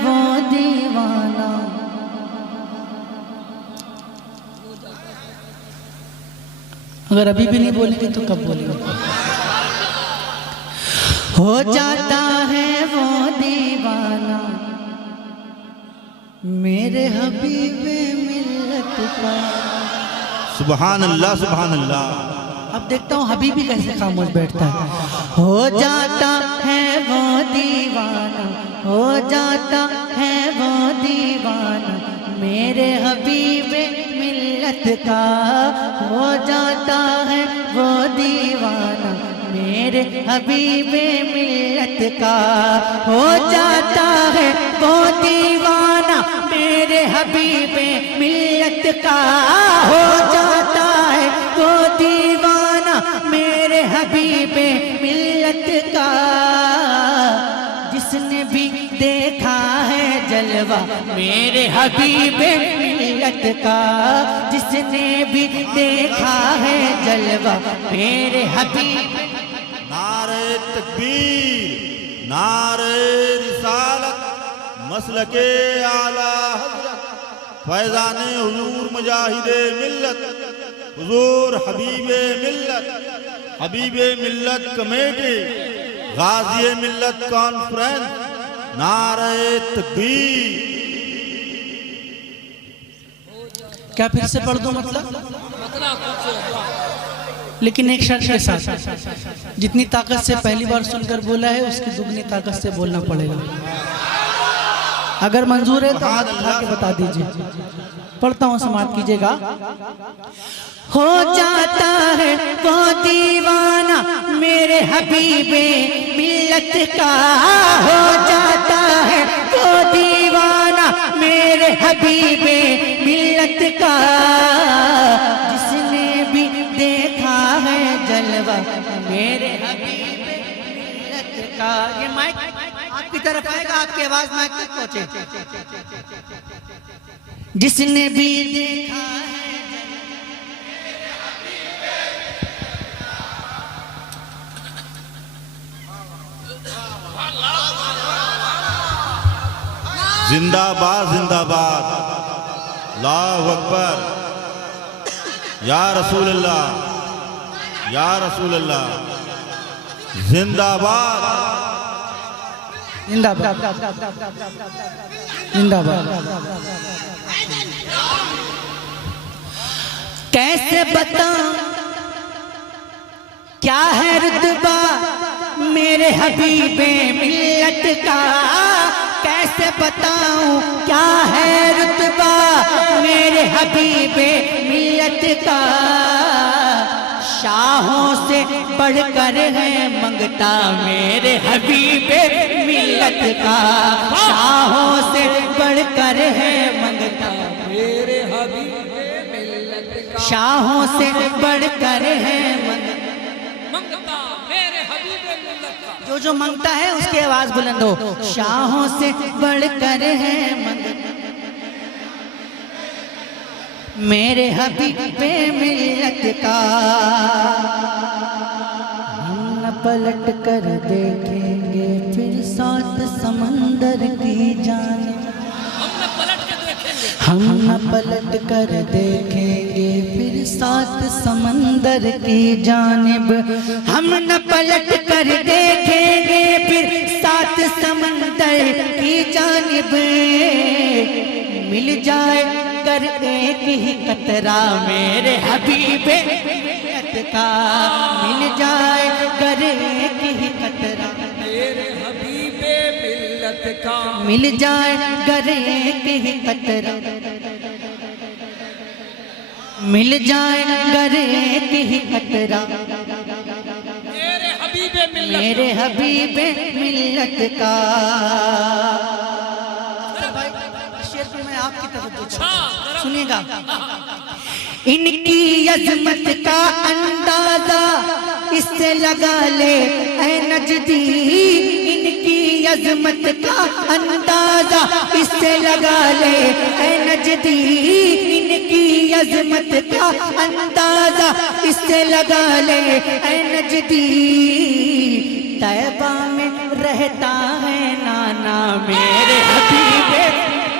वो दीवाना। अगर अभी भी नहीं बोलेंगे तो कब बोलेंगे? हो जाता है वो दीवाना मेरे हबीबे मिल्लत का। सुभान अल्लाह सुभान अल्लाह। अब देखता हूँ हबीबी कैसे खामोश बैठता है। हो जाता है वो दीवाना, हो जाता है वो दीवाना मेरे हबीबे मिल्लत का। हो जाता है वो दीवाना मेरे हबीबे मिल्लत का। हो जाता है वो दीवाना मेरे हबीबे मिल्लत का। हो जाता है वो दीवाना मेरे हबीबे मिल्लत का। जिसने भी देखा है जलवा मेरे हबीबे मिल्लत का। जिसने भी देखा है जलवा मेरे हबीबे। नारे तकबीर, नारे रिसालत, मसलके आला हज़रत, फैज़ाने हुजूर मुजाहिदे मिल्लत, हुजूर हबीबे मिल्लत, हबीबे मिल्लत कमेटी, गाज़ी मिल्लत कॉन्फ्रेंस। नारे तकबीर। क्या फिर से पढ़ दो मतलब? लेकिन एक शर्त के साथ, जितनी ताकत से पहली बार सुनकर बोला है उसकी दुगनी ताकत से बोलना पड़ेगा। अगर मंजूर है तो हाथ उठा के बता दीजिए। पढ़ता हूँ, समाप्त कीजिएगा। हो जाता है वो दीवाना मेरे हबीबे मिल्लत का। हो जाता है वो दीवाना मेरे हबीबे मिल्लत का। जिसने भी देखा है जलवा मेरे हबीबे मिल्लत का। ये माइक आपकी तरफ आएगा, आपकी आवाज माइक तक पहुंचे। जिसने भी देखा है जिंदाबाद जिंदाबाद, अल्लाहु अकबर, या रसूल अल्लाह, या रसूल अल्लाह, जिंदाबाद जिंदाबाद जिंदाबाद। कैसे बताऊं क्या है रुतबा मेरे हबीबे मिल्लत का। कैसे बताऊं क्या है रुतबा मेरे हबीबे मिल्लत का। शाहों से बढ़कर है मंगता मेरे हबीबे मिल्लत का। शाहों से बढ़कर है मंगता मेरे हबीबे मिल्लत का। शाहों से बढ़कर है मंगता मेरे हबीबे मिल्लत का। जो जो मंगता है उसकी आवाज बुलंद हो। शाहों से बढ़कर है मंगता मेरे हबीबे मिल्लत का। हम न पलट कर देखेंगे फिर सात समंदर की जानिब। हम न पलट कर देखेंगे फिर सात समंदर की जानिब। हम न पलट कर देखेंगे फिर सात समंदर की जानिब। मिल जाए कर एक ही कतरा मेरे हबीबे मिल्लत का। मिल जाए कर एक ही कतरा मेरे हबीबे मिल्लत का। मिल जाए कर एक ही कतरा, मिल जाए कर एक ही कतरा मेरे हबीबे मिल्लत का। मैं आपकी तरफ सुनिएगा। इनकी अजमत का अंदाजा इससे लगा ले ऐ नजदी। इनकी अजमत का अंदाजा इससे लगा ले ऐ नजदी। इनकी अजमत का अंदाजा इससे लगा ले ऐ नजदी। तैबा में रहता है नाना मेरे हबीबे।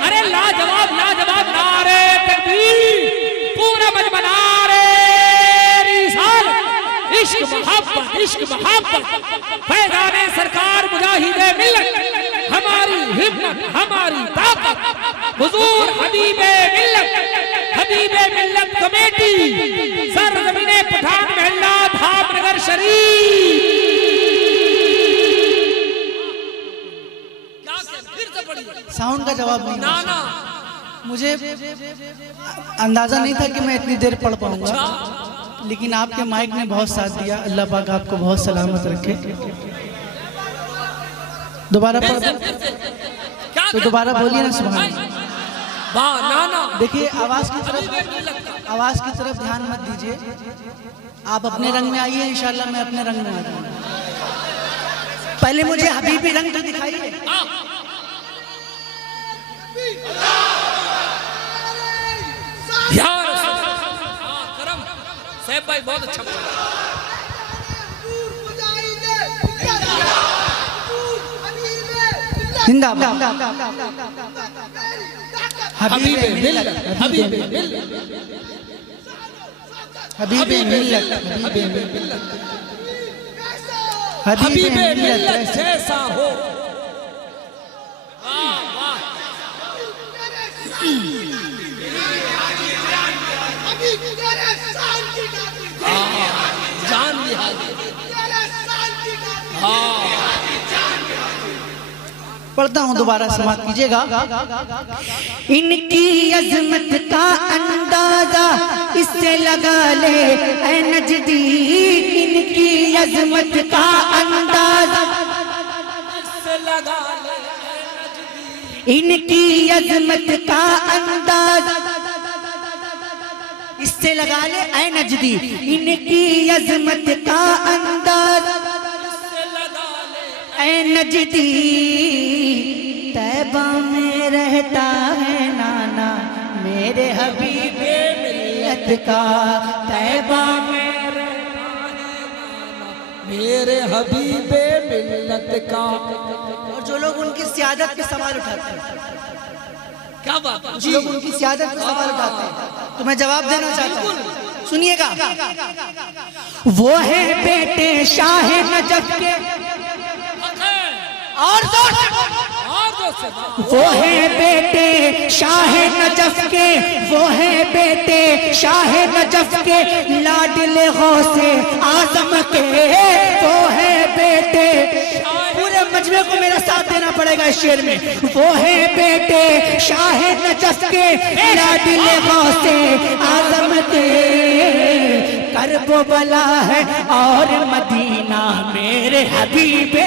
अरे लाजवाब लाजवाब नारे तकबीर, पूरा मजमा नारे रिसालत, इश्क मोहब्बत फैज़ाने सरकार मुजाहिदे मिल्लत, हमारी हिम्मत हमारी ताकत हुजूर हबीबे मिल्लत कमेटी सरजमीने पठान महल्ला धामनगर शरीफ। साउंड का जवाब नहीं ना ना मुझे अंदाजा नहीं था कि मैं इतनी देर पढ़ पाऊंगा, लेकिन आपके माइक ने बहुत साथ दिया। अल्लाह पाक आपको बहुत सलामत रखे। दोबारा पढ़ दो तो दोबारा बोलिए ना सुभान अल्लाह। वाह ना ना देखिए आवाज की तरफ ध्यान मत दीजिए। आप अपने रंग में आइए, इंशाल्लाह मैं अपने रंग में आ जाऊंगा। पहले मुझे हबीबी रंग तो दिखाइए। यार करम साहब भाई बहुत अच्छा बोला। जिंदाबाद हबीबे मिल्लत हबीबे मिल्लत हबीबे मिल्लत जैसा हो। जान पढ़ता हूँ, दोबारा समाप्त कीजिएगा। इनकी अजमत का अंदाजा इससे लगा ले ऐ नजदी, इनकी अजमत का अंदाजा इससे लगा ले, इनकी अजमत का अंदाजा इससे लगा ले ऐ नजदी, इनकी अजमत का अंदाजा ऐ नजदी। तैबा में रहता है नाना मेरे हबीबे मिल्लत का, तैबा में रहता है मेरे हबीबे मिल्लत का। और जो लोग उनकी सियादत पे सवाल उठाते हैं, क्या बात, जो लोग उनकी सियादत पे सवाल उठाते हैं, तो मैं जवाब देना चाहता हूँ, सुनिएगा। वो है बेटे शाह नजफ के, और वो है बेटे शाह नजफ के, वो है बेटे शाह नजफ के, लाडले गौसे आजम के, वो है बेटे। पूरे मजमे को मेरा साथ देना पड़ेगा इस शेर में। वो है बेटे शाह नजफ के, लाडले गौसे आजम के, करबो बला है और मदीना मेरे हबीबे।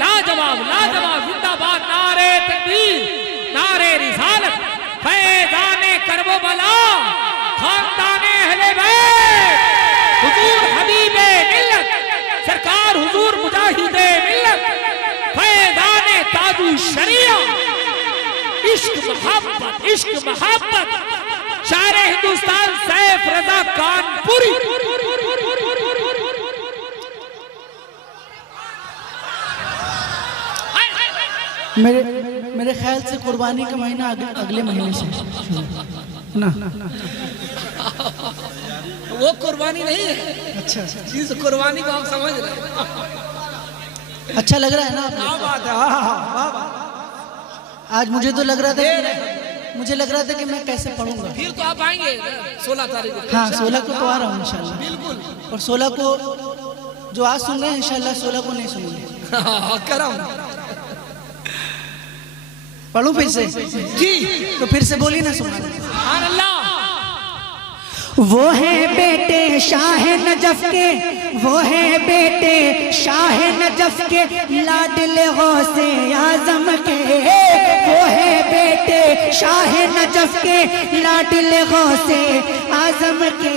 लाजवाब लाजवाब जिंदाबाद नारे तकबीर, नारे रिसालत, फैज़ाने करबो बला, खानदाने अहले बैत, हुजूर हबीबे मिल्लत सरकार, हुजूर मुजाहिदे मिल्लत, फैज़ाने ताजु शरिया, इश्क मोहब्बत शायर हिंदुस्तान सैफ रजा कानपुरी। मेरे ख्याल से कुर्बानी का महीना अगले महीने से ना। वो कुर्बानी नहीं है, अच्छा जिस कुर्बानी को आप समझ रहे हैं। अच्छा लग रहा है ना? क्या बात है। आज मुझे तो लग रहा था कि मैं कैसे पढ़ूंगा। फिर तो आप आएंगे 16 तारीख को। हाँ 16 को तो आ रहा हूँ इंशाल्लाह। बिल्कुल। और 16 को जो आज सुन रहे हैं इंशाल्लाह 16 को नहीं सुनेंगे। करम पढ़ूं फिर से जी, तो फिर से बोली ना सुभान अल्लाह। वो है बेटे शाह नजफ के, वो है बेटे शाह नजफ के, लाडले गौसे आजम के, वो है बेटे शाह नजफ के, लाडले गौसे आजम के,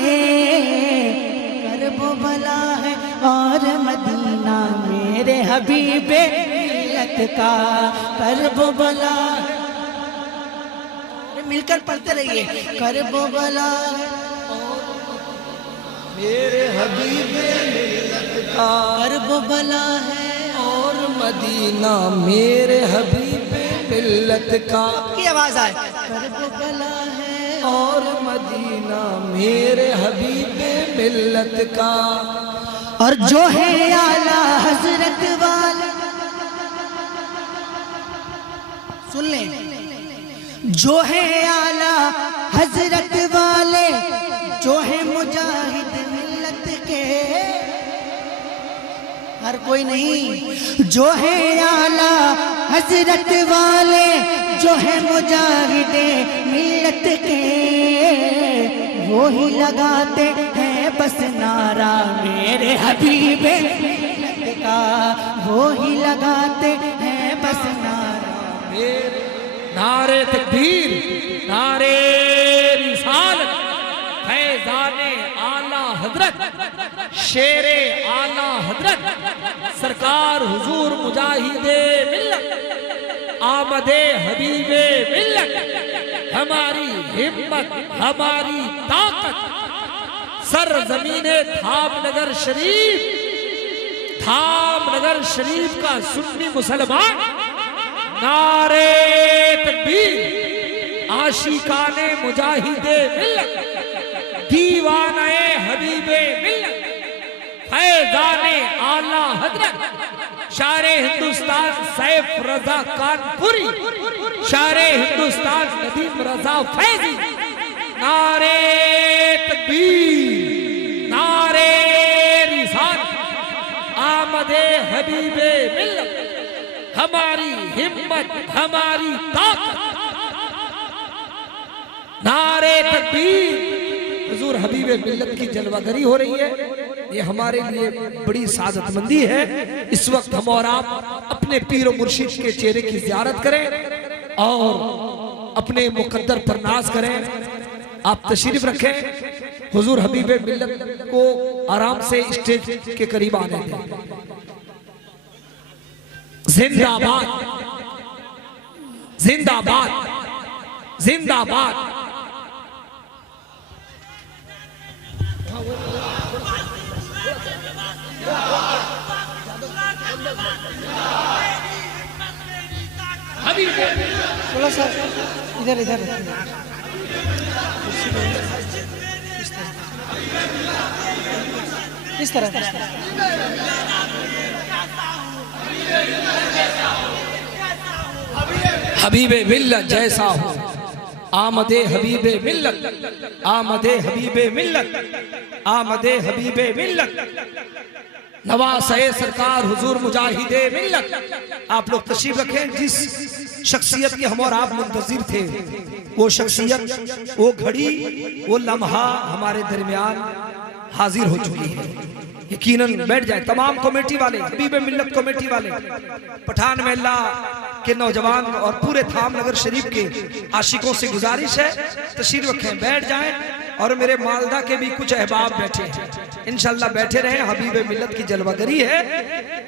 करबो बला है और मदीना मेरे हबीबे मिल्लत का, करबो बला। मिलकर पढ़ते रहिए। करबो बला मेरे हबीबे मिल्लत का, करबो बला है और मदीना मेरे हबीबे मिल्लत का। की आवाज आए करबला है और मदीना मेरे हबीबे मिल्लत का। और जो है आला हजरत वाले, सुन ले, जो है आला हजरत वाले, जो है मुजाहिद मिल्लत के, हर कोई नहीं, जो है आला हजरत वाले, जो है मुजाहिद मिल्लत के, वो ही लगाते हैं बस नारा मेरे हबीबे मिल्लत का, वो ही लगाते हैं बस नारा मेरे। नारे तकबीर, नारे रिसालत, फैज़ाने आला हजरत, शेरे आला हजरत, सरकार हुजूर मुजाहिदे मिल्लत, आमदे हबीबे मिल्लत, हमारी हिम्मत, हमारी ताकत, सर जमीने धामनगर शरीफ, धामनगर शरीफ का सुन्नी मुसलमान, नारे तकबीर, आशिकाने मुजाहिदे मिल्लत, दीवाने हबीबे मिल्लत, फैज़ाने आला हजरत, शारे हिंदुस्तान सैफ रजा कानपुरी, शारे हिंदुस्तान नदीम रजा फैजी, नारे तकबीर, नारे रिसालत, आमदे हबीबे मिल्लत, हमारी हिम्मत, हमारी ताकत, नारे तकबीर। हुजूर हबीबे मिल्लत की जलवागरी हो रही है, ये हमारे लिए बड़ी सादतमंदी है। इस वक्त हम और आप अपने पीर और मुर्शिद के चेहरे की ज़ियारत करें और अपने मुकद्दर पर नाज करें। आप तशरीफ रखें, हुजूर हबीबे मिल्लत को आराम से स्टेज के करीब आने दें। जिंदाबाद, जिंदाबाद, जिंदाबाद। थोड़ा सा इधर इधर इस तरह हबीबे मिल्लत जैसा हो, आमदे हबीबे मिल्लत, आमदे हबीबे मिल्लत, आमदे हबीबे मिल्लत, नवासे सरकार हुजूर मुजाहिदे मिल्लत। आप लोग तशरीफ रखें। जिस शख्सियत के हम और आप मुंतजिर थे, वो शख्सियत, वो घड़ी, वो लम्हा हमारे दरमियान हाजिर हो चुकी है। यकीनन बैठ जाए तमाम कमेटी वाले, हबीबे मिल्लत कमेटी वाले, पठान महल्ला के नौजवान और पूरे धामनगर शरीफ के आशिकों से गुजारिश है तशरीफ रखें, बैठ जाएं। और मेरे मालदा के भी कुछ अहबाब बैठे हैं, इंशाल्लाह बैठे रहे। हबीबे मिल्लत की जलवागरी है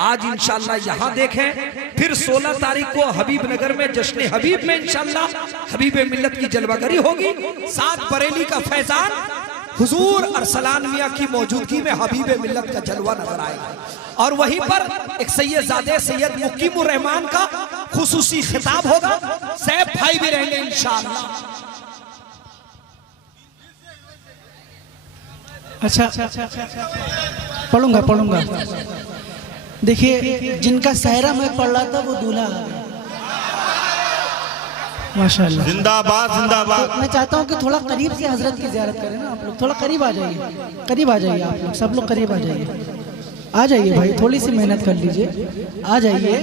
आज, इंशाल्लाह यहाँ देखें। फिर 16 तारीख को हबीब नगर में जश्न हबीब में इंशाल्लाह हबीबे मिल्लत की जलवागरी होगी। साथ बरेली का फैजान हुजूर अरसलान मियाँ की मौजूदगी में हबीबे मिल्लत का जलवा नजर आएगा। और वहीं पर एक सैयदजादे सैयद मुकीमुर रहमान का खुसूसी खिताब होगा। सैफ भाई भी रहेंगे इंशाअल्लाह। अच्छा, पढ़ूंगा पढ़ूंगा। देखिए, जिनका सहरा मैं पढ़ रहा था वो दूल्हा आ गया। माशाल्लाह, जिंदाबाद जिंदाबाद। तो मैं चाहता हूँ कि थोड़ा करीब से हजरत की ज़ियारत करें ना। आप लोग थोड़ा करीब आ जाइए, करीब आ जाइए। आप लोग सब लोग करीब आ जाइए, आ जाइए भाई, थोड़ी सी मेहनत कर लीजिए। आ जाइए,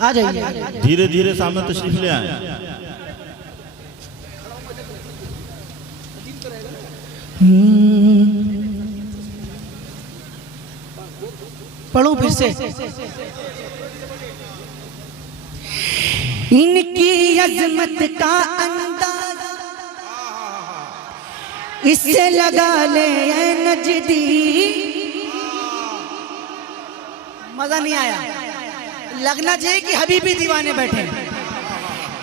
आ जाइए, धीरे धीरे सामने तशरीफ ले आए। पढ़ूं फिर से। इनकी अजमत का अंदाजा इससे लगा ले ऐ नजदी। मजा नहीं आया? लगना चाहिए कि हबीबी दीवाने बैठे।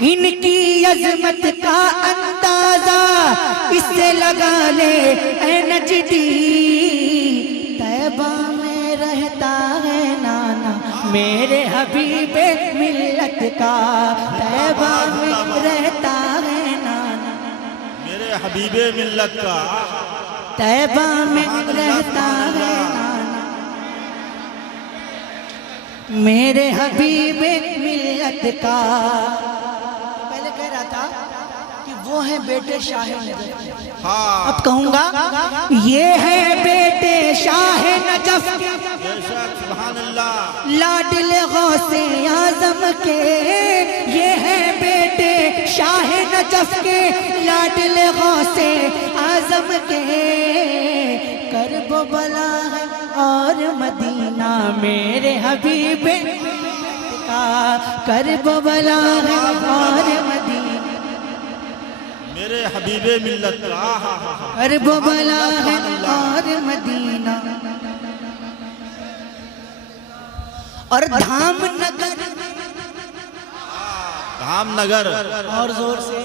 इनकी अजमत का अंदाजा इससे लगा ले ऐ नजदी। तैबा में रहता है नाना मेरे हबीबे मिल्लत का तैबा में रहता है नाना, मेरे हबीबे मिल्लत का तैबा में रहता है नाना, मेरे हबीबे मिल्लत का। पहले कह रहा था कि वो है बेटे शाह नजफ, हाँ अब कहूंगा ये है बेटे शाह नजफ के, बेशक सुभान अल्लाह, लाडले गौसे आजम के। ये है बेटे शाह नजफ के, लाडले गौसे आजम के। करबो बला है और मदीना मेरे हबीबे का, करबो बला है और मदीना मेरे हबीबे मिल्लत का, करबो बला है और मदीना। और धाम नगर, धामनगर, और जोर से,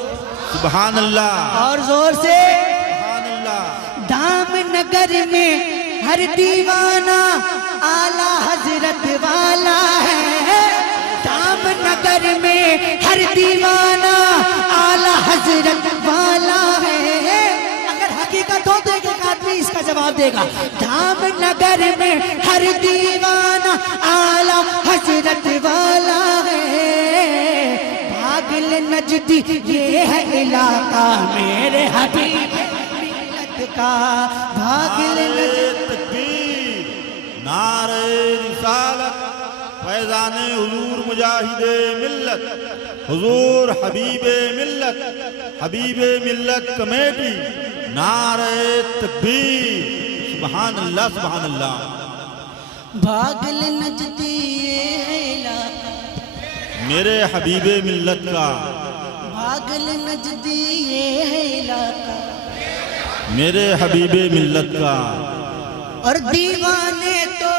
सुभान अल्लाह, और जोर से। सुभान अल्लाह, धाम नगर में हर दीवाना आला हजरत वाला है, धाम नगर में हर दीवाना आला हजरत वाला है। अगर हकीकत हो तो एक आदमी इसका जवाब देगा। धाम नगर में हर दीवाना आला हजरत वाला है, भागल नजदी ये है इलाका मेरे हबीब मिल्लत का, भागल नजदी। तकबीर, नारे रिसालत, फैज़ाने हुजूर मुजाहिदे मिल्लत, हुजूर हबीबे मिल्लत, हबीबे मिल्लत कमेटी, नारे तकबीर, सुभान अल्लाह, सुभान अल्लाह। भागल नजदी ये है इलाका, मेरे हबीबे मिल्लत का, भागल नजदी ये है इलाका। मेरे हबीबे मिल्लत का। और दीवाने तो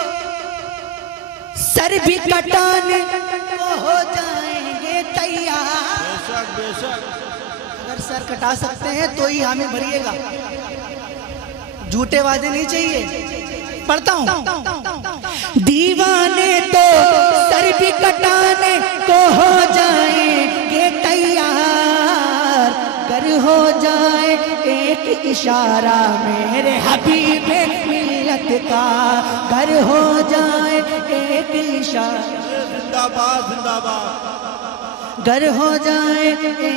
सर भी कटाने को हो जाएंगे तैयार। बेशक बेशक, अगर सर कटा सकते हैं तो ही हमें भरिएगा, झूठे वादे नहीं चाहिए। पढ़ता हूं, दीवाने तो सर भी कटाने को हो जाएंगे तैयार, कर हो जाए एक इशारा मेरे हबीबे मिल्लत का, कर हो जाए एक इशारा, जिंदाबाद जिंदाबाद, गर हो जाए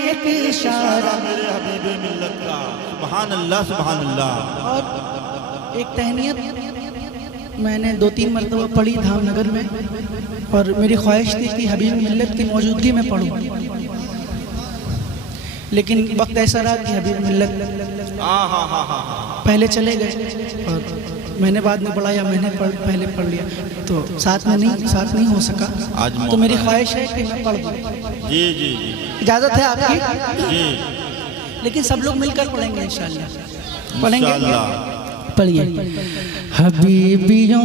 एक इशारा। मेरे हबीबे मिल्लत का, सुभान अल्लाह, सुभान अल्लाह। और एक तहनीयत मैंने 2-3 मरतबा पढ़ी धामनगर में, और मेरी ख्वाहिश थी कि हबीब मिल्लत की मौजूदगी में पढ़ूं, लेकिन वक्त ऐसा रहा कि हबीब मिल्लत पहले चले गए और मैंने बाद में पढ़ा, या मैंने पहले पढ़ लिया, तो साथ नहीं हो सका। आज तो मेरी ख्वाहिश है कि मैं पढ़ दूं। जी जी जी इजाज़त है आपकी? जी, लेकिन सब लोग मिलकर पढ़ेंगे इंशाअल्लाह। पढ़ेंगे, इंशाअल्लाह। पढ़िए। हबीबियों